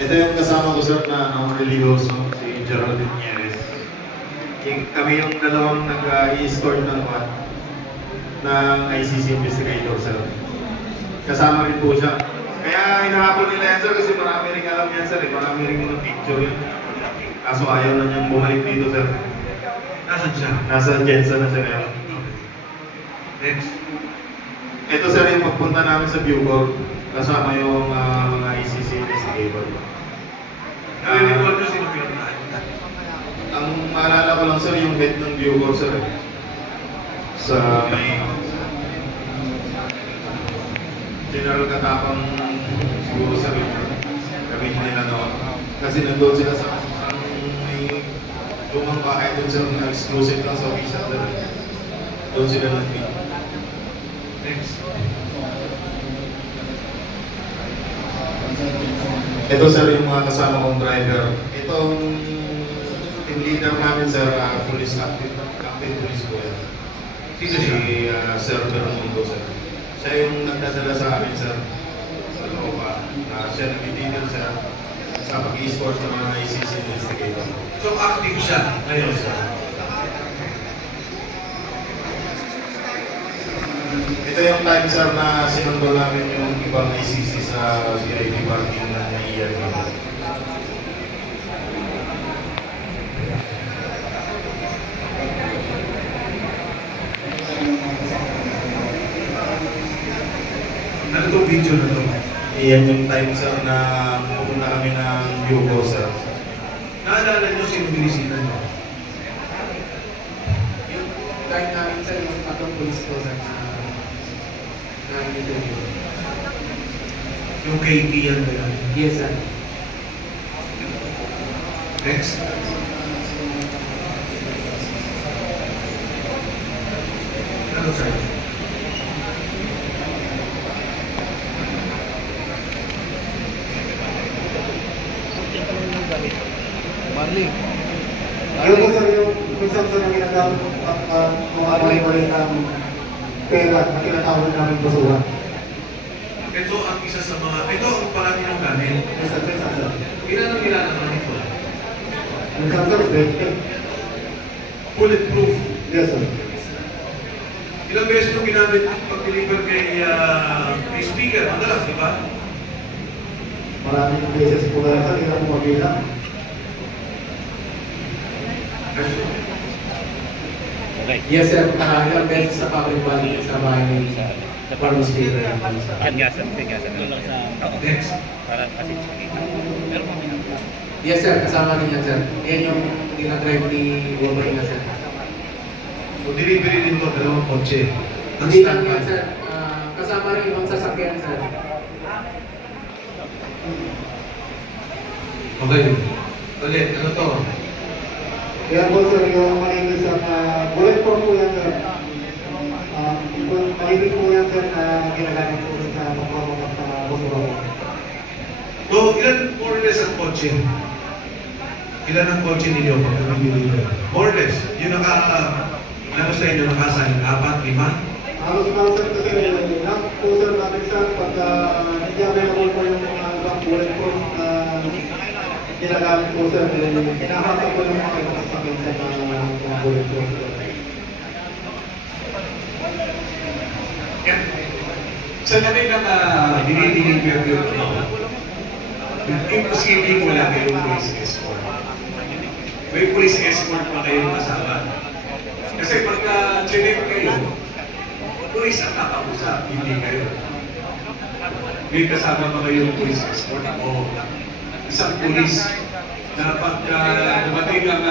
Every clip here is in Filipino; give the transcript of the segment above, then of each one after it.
Ito yung kasama ko sir na religyoso, si Geraldine Nieves. Kami yung dalawang nag-i-escort ng ICC investigator sir. Kasama rin po siya. Kaya hinahapon nila yan sir kasi marami rin alam yan sir eh. Marami rin mga picture yan. Kaso ayaw na niyang bumalik dito sir. Nasaan siya? Nasa Jensen na siya ngayon. Next. Ito sir yung pagpunta namin sa Bucor. Kasama yung mga ICC investigator. Nare-recall nyo sino pinuntahan? Ang maalala ko lang sir yung head ng Bucor sir. Sa may General Katapang siguro sir yung gawin nila noon. Kasi nandun sila sa may lumang bahay dun sir na exclusive lang sa official sir. Doon sila nag-meet. Next. Ito sir yung mga kasama kong driver. Itong team leader namin sir, police active police po yan. Sino Si siya? Sir Bermundo sir. Siya yung nagdadala sa amin sir. Sa Looba. Siya nag-detail sir sa pag-i-escort ng mga ICC investigator. So active siya ngayon. Ito yung time sir na sinundo namin yung ibang ICC sa VIP parking na naiiyan dito. Ano itong video na to? Iyan yung time sir na pupunta kami ng Bucor sir. Naalala nyo sino binisita nyo? Yung time namin sa yung tatlong police ko sa interview. Yung KT yan ba yan? Yes, sir. Next. Ano sir? Marley. Yun po sir yung minsan sa nang ginagamit ang mga mali ng pera na tinatawag namin basuhan. Ito ang isa sa mga, ito ang parami ng gamit. Yes, sir. Minsan, sir. Ilan ang kilala naman ito? Minsan, sir, break. Bulletproof. Yes, sir. Ilang beses ito ginamit pag-deliver kay speaker, madalas, di ba? Maraming beses po na sir, hindi na po mabilang. Yes, sir. Ilang beses sa public body sa bahay ni Parang Speaker. Kagasan. Next. Parang kasi pero kami na. Yes, sir. Kasama niya, sir. Yan yung dinadrive ni Wolverine, sir. So, delivery din ito, dalawang kotse. Hindi lang yan, sir. Kasama rin ibang sasakyan, sir. Okay. Ulit, ano to? Yan po, sir, yung malinis ang bulletproof po yan, sir. Malinis po yan, sir, na ginagamit po sa pagmamagap sa basura. So, ilan more or less ang kotse? Ilan ang kotse ninyo pag nag-deliver? More or less. Yung ano sa inyo nakasahin? 4, 5? Halos na, sir, kasi lang po, sir, natin, sir, pag hindi available po yung mga ibang bulletproof na ginagamit po, sir, hinahatak po yung mga ibang sasakyan sa mga bulletproof. Yan. Sa dami ng dinideliver yun, imposible wala kayong police escort. May police escort pa kayong kasama. Kasi pagka chinek kayo, police ang kakausap, hindi kayo. May kasama pa kayong police escort o isang police na pagka dumating ang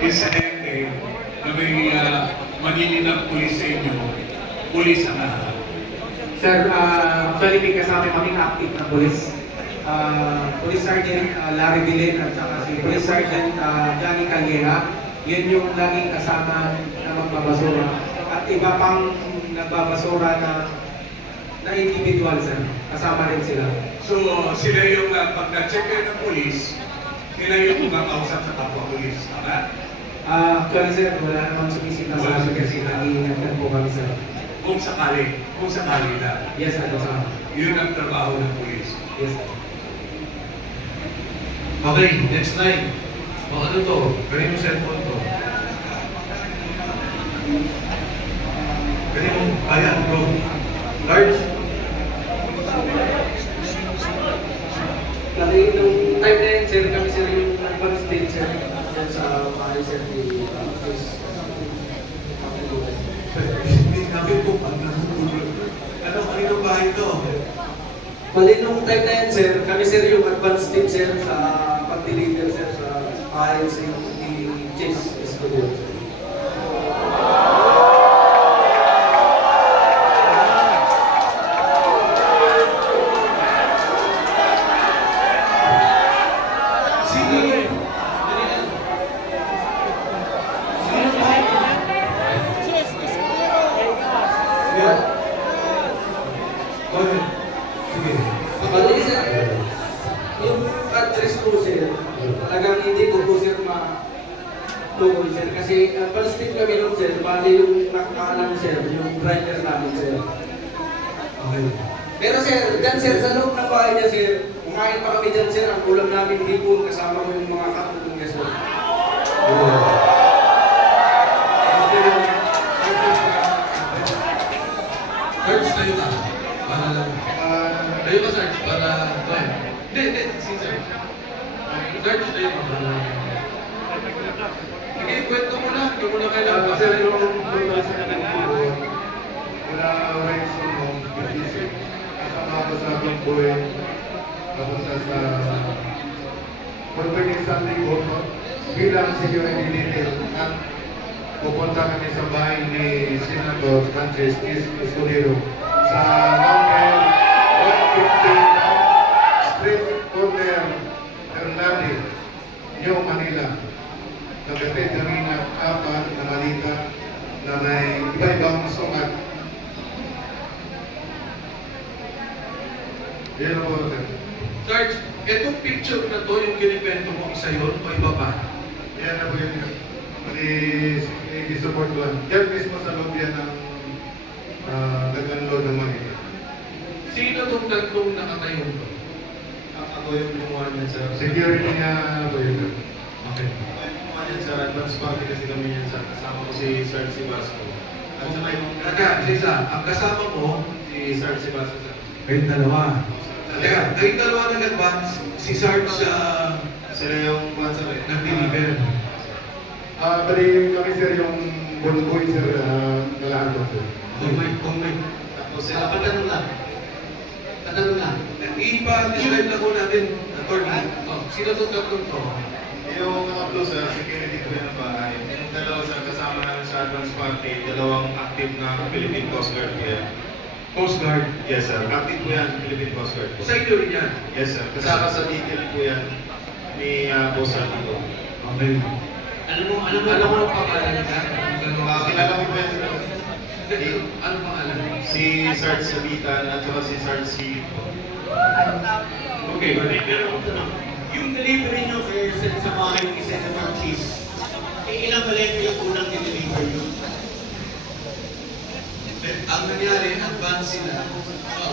insidente na may manininang police sa inyo, police ang lahat. Sir, actually may kasama kaming active na police. Police Sergeant Larry Bilin at saka si Police Sergeant Johnny Calera. Yun yung laging kasama na magbabasura. At iba pang nagbabasura na individual, sir. Kasama rin sila. So, sila yung pagka-check kayo ng police, sila yung kumakausap sa kapwa police. Tama? Actually, sir, wala namang sumisita sa amin kasi nag-iingat po kami, sir. Kung sakali lang. Yes, sir. Kasama. Yun ang trabaho ng police. Yes, sir. Okay, next line. O ano to? Ganyan yung cellphone to. Ganyan yung, ayan, bro. Large. Kasi nung time na yun, sir, kami sir yung advance stage sir. Dyan sa bahay sir, ni Hindi namin kung ano. Ano, kaninong bahay to? Bali nung time na yan, sir, kami sir yung advance team sir sa pag-deliver sir sa bahay sir ni Chase Escudero. Sino yun? Bakit? Sige. Bali sir, yung address po sir, talagang hindi ko po sir tukoy sir. Kasi advance team kami nun sir, bali yung nakakaalam sir, yung driver namin sir. Okay. Pero sir, dyan sir, sa loob ng bahay niya sir, kumain pa kami dyan sir, ang ulam namin hipon, kasama ko yung mga katulong niya sir. Search tayo ka. Para lang. Tayo ka search para... Hindi, si search. Search tayo ka para... Sige, kwento mo na. Hindi mo na kailangan. Sir, yung pagkasa na wala rin sa mga pag-isip. Kasama ko sa aking buhay. Kapunta sa Pagpagin Sunday ko bilang security detail at pupunta kami sa bahay ni Senator Sanchez Escudero sa number 150 Street Corner, Hernani, New Manila. Nagkatid kami ng 4 na malita na may iba-ibang sukat. Yan ang order. Search, etong picture na to, yung kinikwento mo, isa yun o iba pa? Yan na po yun. I-support ko lang. Yan mismo sa loob yan ng nag-unload ng Manila. Sino tong tatlong nakatayo to? Ako yung gumawa niyan sa security niya po yun. Okay. Ako yung gumawa niyan sa advance party kasi kami niyan sa kasama ko si Sir Sibasco. At saka yung Isa, ang kasama mo, si Sir Sibasco. kayong dalawa. Teka, kayong dalawa nag-advance, si Sarge Sila yung buwan sa nag-deliver. Bali kami sir yung bulgoy sir nalahan ko sir. Kung may. Tapos sila patanong lang. Ipa-describe na po natin, attorney. Sino itong tatlong to? Yung upload sir, security ko yan ang bahay. Yung dalawa sir, kasama namin sa advance party, dalawang active na Philippine Coast Guard po yan. Coast Guard. Yes sir, active po yan, Philippine Coast Guard po. Sa inyo rin yan. Yes sir, kasama sa detail po yan ni Boss Artito. Okay. Alam mo ang pangalan niya? Kilala ko po yan sir. Ano pangalan? Si Sarge Sabitan at saka si Sarge Silip po. Okay, Yung delivery nyo kay sa bahay ni Senator Cheese, ilang malengke yung unang deliver nyo? ang nangyari, advance sila.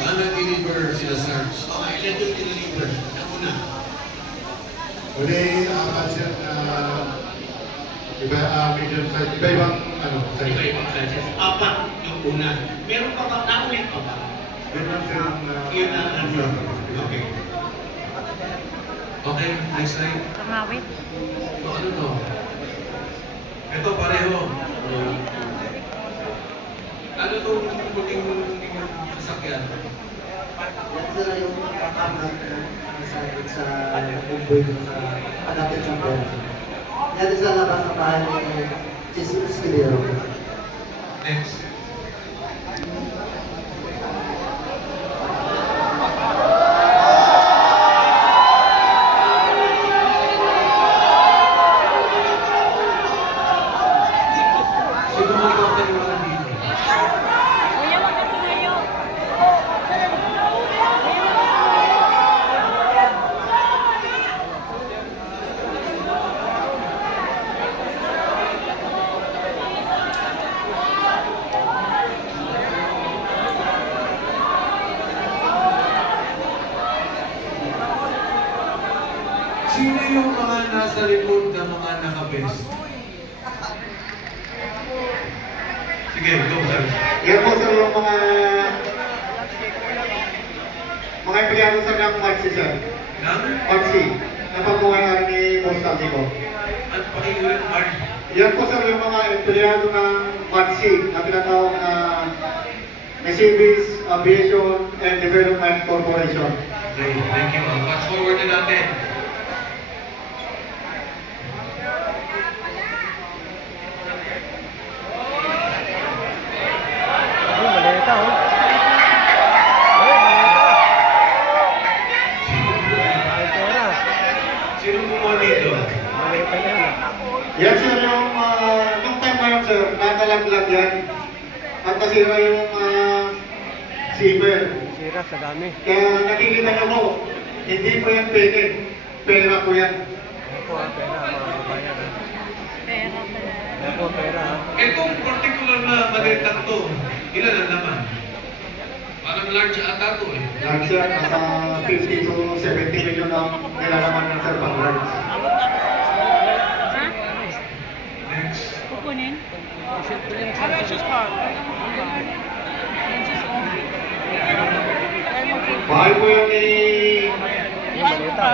Ang nag-deliver sila, Sarge. Okay, ilan yung deliver? Na una? Uli, apat sir na medium size, iba-ibang size. Iba-ibang sizes. Apat yung una. Meron pa ba? Naulit pa ba? Yun lang sir Yun ang Okay. Okay, next slide. Kamawit. So, ano to? Ito, pareho. Ano itong puting sasakyan? Yan sila yung kakamag sa kumboy sa adapted ng pera. Yan din sa labas ng bahay ni Jesus Escudero. Next. Sino mo papaliwanag dito? Kuya, magkatuloyo. Sino yung mga nasa likod ng mga naka-vest? Sige, go sir. Yan po sir yung mga empleyado sir ng Maxi sir. Nang? Maxi, na pagbuhay ni Boss Santiago. At pakiulit, Mark. Yan po sir yung mga empleyado ng Maxi na tinatawag na Mercedes Aviation and Development Corporation. Okay, thank you. Fast forward na natin. Uy, maleta oh. Uy, maleta. May pera. Sino kumuha dito? Maleta na yan. Yan sir yung, nung time na yun sir, natalaglag yan. At nasira yung zipper. Sira sa dami. Kaya nakikita nyo po, hindi po yan peke. Pera po yan. Ako pera mga kabayan. Pera pala. Ako pera ha. Itong particular na maletang to, ilan ang naman? Parang large ata to eh. Large yan, nasa 50 to 70 million ang nilalaman ng sir pang large. Ha? Next. Kukunin? Bahay po yan ni... Yung maleta.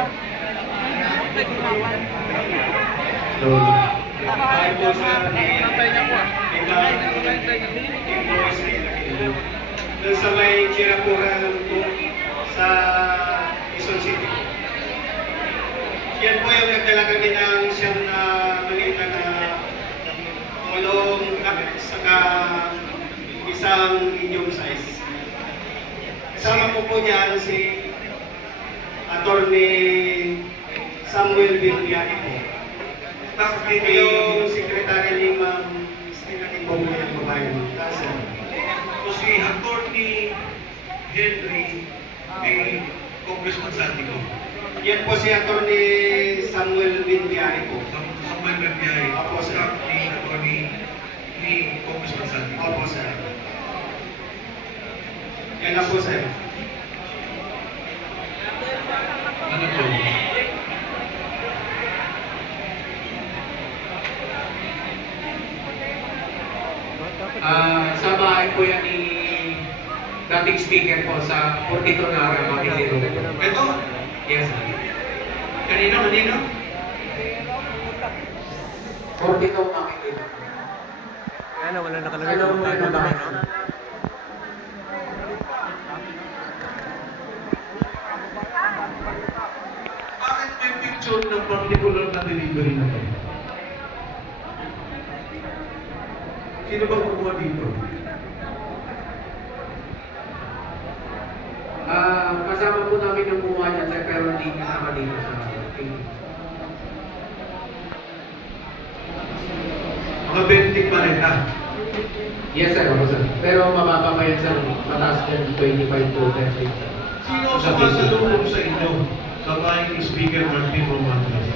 Bahay po sa Doon sa may Chirapura po sa Quezon City. Yan po yung nagdalaga din ng siyang maliit na tulong saka isang medium size. Kasama po dyan si Attorney Samuel Bigliani po. Tapos dito yung sekretary ni Ma'am Stina Kimbo yung babae mo. O si Attorney Henry kay Congressman Santiago. Yan po si Attorney Samuel Bigliani po. Sa may BBI, Opo, sir. staff ni Attorney ni Congressman Santiago. Opo, sir. Yan na po, sir. Ano to? Sa bahay po yan ni dating speaker po sa Fortito Nara, Makindero. Ito? Yes, sir. Kanino? Fortito Makindero. Kaya na wala nakalagay Ano kung mo magkano yung lang. bahay? Bakit may picture ng particular na delivery na to? Sino ba kumuha dito? Kasama po namin yung kumuha niya, sir, pero hindi kasama dito sa team. Mga 20 paleta. Yes, sir. Opo, sir. Pero mababa pa yan, sir. Mataas yan, 25 to 30. Sino ang sumasalubong sa inyo sa bahay ni Speaker Martin Romantes?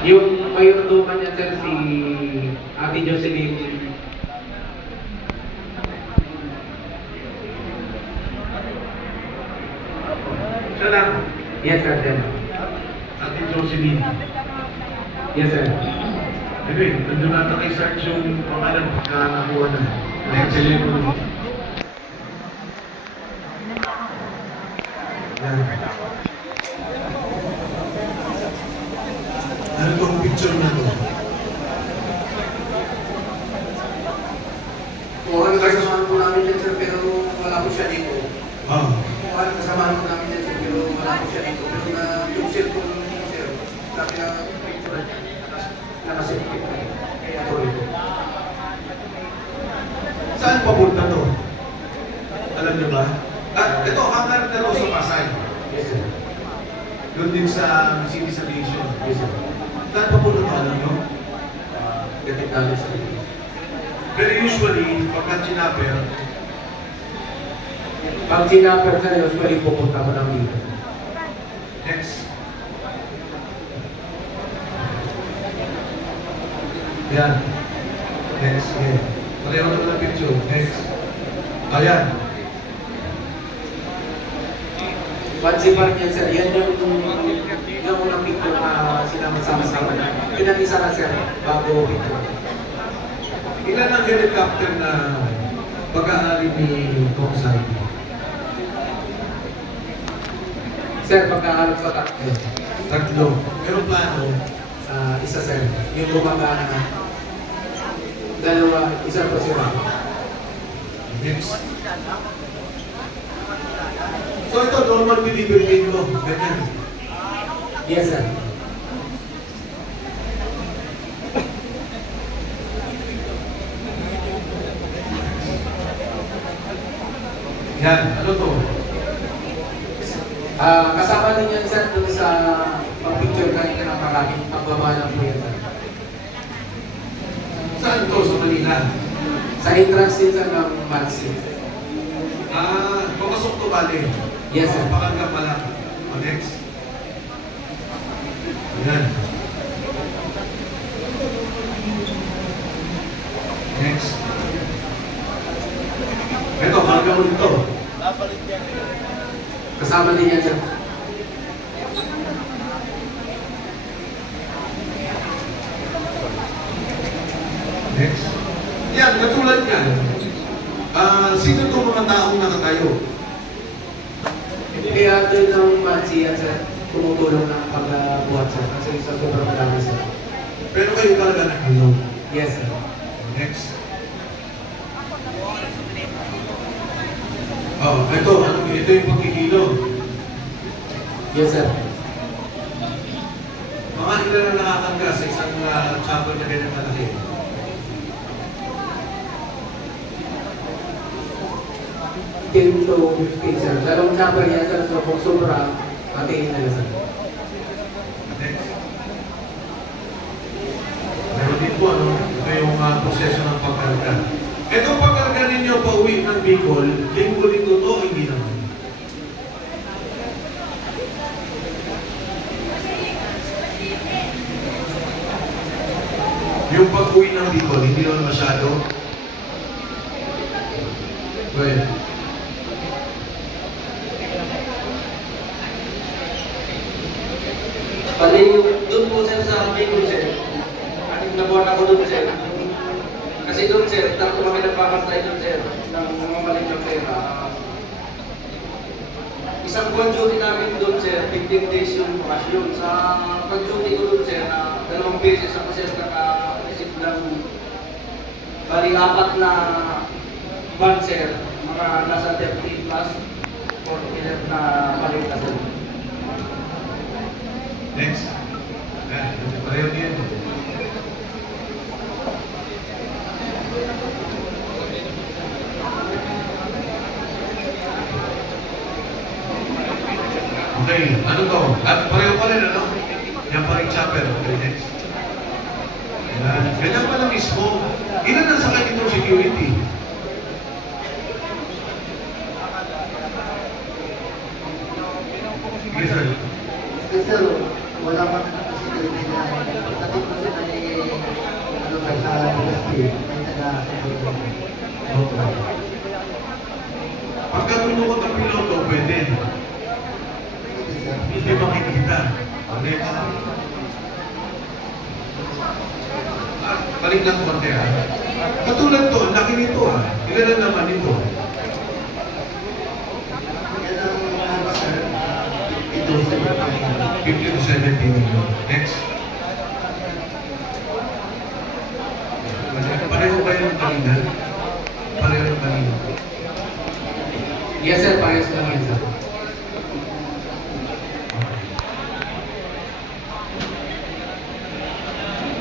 Yung mayordoman niya, sir, si Ate Jocelyn. Siya lang. Yes, sir. Sir. Ate Jocelyn. Yes, sir. Anyway, nandun nata kay Sarge yung pangalan na nakuha na. Ang telepono. Yan. Ano tong picture na to? Mukhang kasamahan po namin yan, sir, pero wala po siya dito. Ah. Mukhang kasamahan po namin yan, sir, pero wala po siya dito. Pero yung cellphone niya, sir, sabi na picture nakasipit. Kaya po ito. Saan papunta to? Alam niyo ba? Ito, hangar na to sa Pasay. Yes, sir. Doon din sa City Station. Yes, sir. Saan papunta to? Alam niyo? Gatitali sa Pero usually, pagka chinapper, pag sinapper, sir, usually pupunta ko ng dito. next. Yan. Next. Yeah. Pareho na ng picture. Next. Ayan. Wansipan yan sir, yan yung unang picture na sinama-sama na. Pinag-isa na sir, bago picture. Ilan ang helicopter na pag-aari ni Kong Salvi? Sir, pagkakaroon pa tatlo. Tatlo. Pero plano, Isa sir, yung gumagaan na. Dalawa, isa po sila. next. So ito, normal delivery ko. Ganyan. Yes sir. Yan, ano to? Kasama din yan sir dun sa pag-picture kanina ng maraming pagbaba ng po yan sir. Saan to? Sa Manila? Sa entrance din sir ng Mansi. Papasok to bali. Yes sir. Pakangga pa lang. O, next. Yan. Next. Ito, pakangga ulit to. Kasama din yan sir. Next. Yan, katulad yan. Sino itong mga taong nakatayo? Kaya doon ng Mansi yan sir, tumutulong ng pagbuhat sir. Kasi sa sobrang marami sir. Pero kayo talaga nakilong. Yes sir. Next. Oh, ito yung pagkikilo. Yes sir. Mga ilan na nakakangga sa isang chopper na ganyan malaki? Kilo 15 sir. Dalawang chopper yan sir. So kung sobra, patingin na sir. Next. Meron din po, ito yung proseso ng pagkarga. Itong pagkarga ninyo pa uwi ng Bicol, linggo-linggo to o hindi naman? Yung pag-uwi ng Bicol, hindi naman masyado? Well, Bali, doon po sir sa Bicol sir. Anim na buwan ako doon sir. Kasi doon sir, tatlo kami nagpapantay doon sir ng mga maliit na pera. Isang buwan duty namin doon sir, 15 days yung bakasyon. Sa pag-duty ko doon sir, dalawang beses ako sir naka-receive ng bali 4 na van sir, mga nasa 30 plus 40 na maliit na sir. next. Pareho din. Okay, ano to? At pareho pa rin, ano? Yan pa rin chopper. Okay, next. Yan. Ganyan pala mismo. Ilan na sa kanito security? Sige, sir. Kasi wala pa na kasi security na natin po sila ni ano sa USP, may taga-security. Okay. Pagka tulungan ng piloto, pwede. Hindi makikita. Next. Balik lang konti ha. Katulad to, ang laki nito ha. Ilan na naman ito? Yan ang ano sir, ito sa 50 to 70 million. Next. Pareho ba yung kanina? Pareho yung kanina. Yes sir, parehas lang yan sir.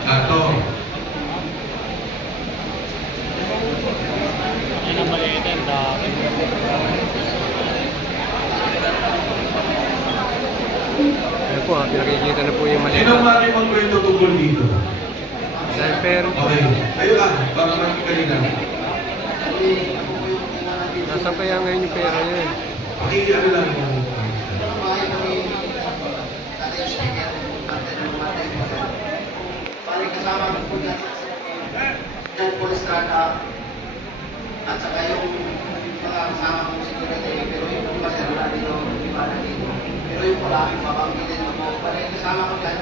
Ito. Yan ang maliit yan, dami. Ayan po, pinakikita na po yung maliit. Sino mali magkwento tungkol dito? Sniper. Okay. Ayun lang, para makikita nila. Nasaan kaya ngayon yung pera niya eh? Pakikita lang yung Balik kasama ko po dyan sa police strata at saka yung mga kasama kong security pero yung pong pasero na dito, di ba na dito. babanggitin mo po. Pwede kasama ko dyan.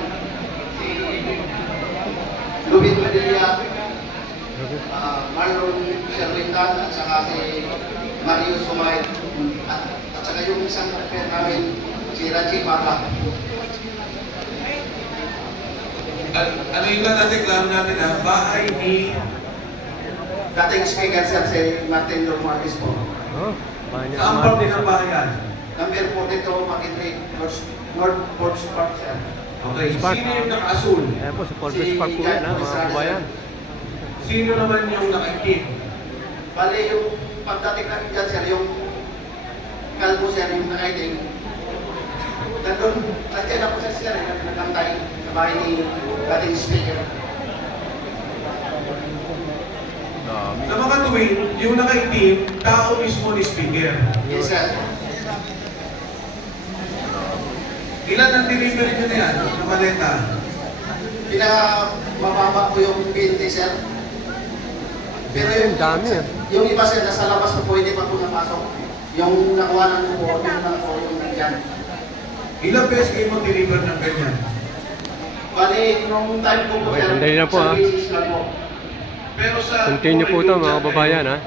Si Lubin Padilla, Marlon Sherlintan, at saka si Mario Sumay, at saka yung isang kapit namin, si Raji Mata. Ano yung natin, klaro natin ha, bahay ni Dating speaker sir, si Martin Romualdez po. Oh, bahay ni saan parte Amartes. ng bahayan? Number 42, Makintay, North Ports Park sir. Okay, Spark. sino yung naka-asul? Ayan po, sa Fortress Park po yan ha, mga kabayan. Sino naman yung nakaitim? Bali yung pagdating namin dyan sir, yung kalbo sir, yung nakaiting. Nandun, nandiyan ako sir, nagkantay sa bahay ni dating speaker. Dami. Sa mga tuwing, yung nakaitim, tao mismo ni speaker. Yes sir. Ilan ang delivery nyo na yan, na maleta? Pinakamababa ko yung 20 sir. Pero yung, Dami, ah. yung iba sir, nasa labas ko po, hindi pa po napasok. Yung nakuha ko po, yung lang po yung nandyan. Ilang beses kayo mag-deliver ng ganyan? Bali, nung time ko po Okay, sir, sandali na po, sa ha. basis lang po. Pero sa Continue po ito mga kababayan ha.